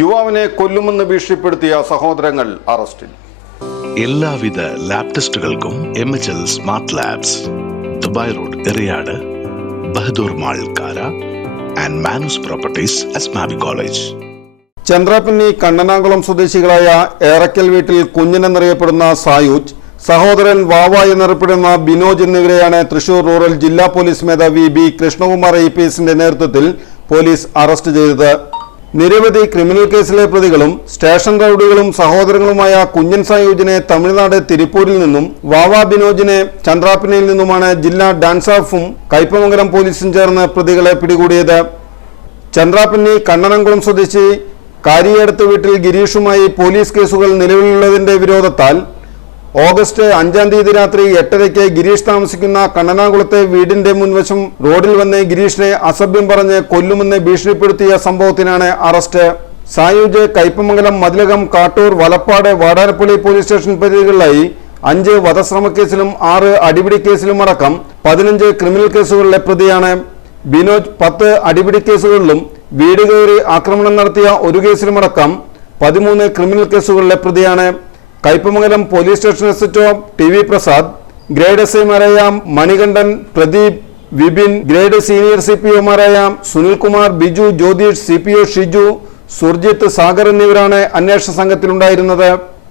യുവാവിനെ കൊല്ലുമെന്ന് ഭീഷണിപ്പെടുത്തിയ സഹോദരങ്ങൾ അറസ്റ്റിൽ. എല്ലാവിധ lab ടെസ്റ്റുകൾക്കും M H L smart labs Dubai road Eriyad Bahadur mall Kara and Manus properties Asmabi college. Chandrapinni Kannanakulam സ്വദേശികളായ ഏറക്കൽ വീട്ടിൽ കുഞ്ഞനെന്നറിയപ്പെടുന്ന സായൂജ് സഹോദരൻ വാവ എന്നറിയപ്പെടുന്ന ബിനോജ് എന്നിവരെയാണ് തൃശൂർ റൂറൽ ജില്ലാ പോലീസ് മേധാവി ബി കൃഷ്ണകുമാർ ഐ പി എസിന്റെ നേതൃത്വത്തിൽ പോലീസ് അറസ്റ്റ് ചെയ്തത്. നിരവധി ക്രിമിനൽ കേസിലെ പ്രതികളും സ്റ്റേഷൻ റൌഡികളും സഹോദരങ്ങളുമായ കുഞ്ഞൻ സായൂജിനെ തമിഴ്നാട് തിരുപ്പൂരിൽ നിന്നും വാവ ബിനോജിനെ ചന്ദ്രാപ്പിനയിൽ നിന്നുമാണ് ജില്ലാ ഡാൻസ് ഓഫും കയ്പമംഗലം പോലീസും ചേർന്ന് പ്രതികളെ പിടികൂടിയത്. ചന്ദ്രാപ്പിന്നി കണ്ണനംകുളം സ്വദേശി കാരിയടുത്ത വീട്ടിൽ ഗിരീഷുമായി പോലീസ് കേസുകൾ നിലവിലുള്ളതിന്റെ വിരോധത്താൽ ഓഗസ്റ്റ് അഞ്ചാം തീയതി രാത്രി എട്ടരയ്ക്ക് ഗിരീഷ് താമസിക്കുന്ന കണ്ണനാകുളത്തെ വീടിന്റെ മുൻവശം റോഡിൽ വന്ന് ഗിരീഷിനെ അസഭ്യം പറഞ്ഞ് കൊല്ലുമെന്ന് ഭീഷണിപ്പെടുത്തിയ സംഭവത്തിനാണ് arrest. Sayuj Kaipamangalam Mathilakam Kattoor Valappad Vadanappally police station പരിധികളിലായി അഞ്ച് വധശ്രമക്കേസിലും ആറ് അടിപിടി കേസിലും അടക്കം പതിനഞ്ച് ക്രിമിനൽ കേസുകളിലെ പ്രതിയാണ്. ബിനോജ് പത്ത് അടിപിടി കേസുകളിലും വീട് കയറി ആക്രമണം നടത്തിയ ഒരു കേസിലുമടക്കം പതിമൂന്ന് ക്രിമിനൽ കേസുകളിലെ പ്രതിയാണ്. Kaipamangalam police station S T V Prasad grade S ഐമാരായ Manikandan Pradeep Vipin grade senior C P ഒമാരായ Sunilkumar Biju Jyothish C P O Shiju Surjith Sagar എന്നിവരാണ് അന്വേഷണ സംഘത്തിലുണ്ടായിരുന്നത്.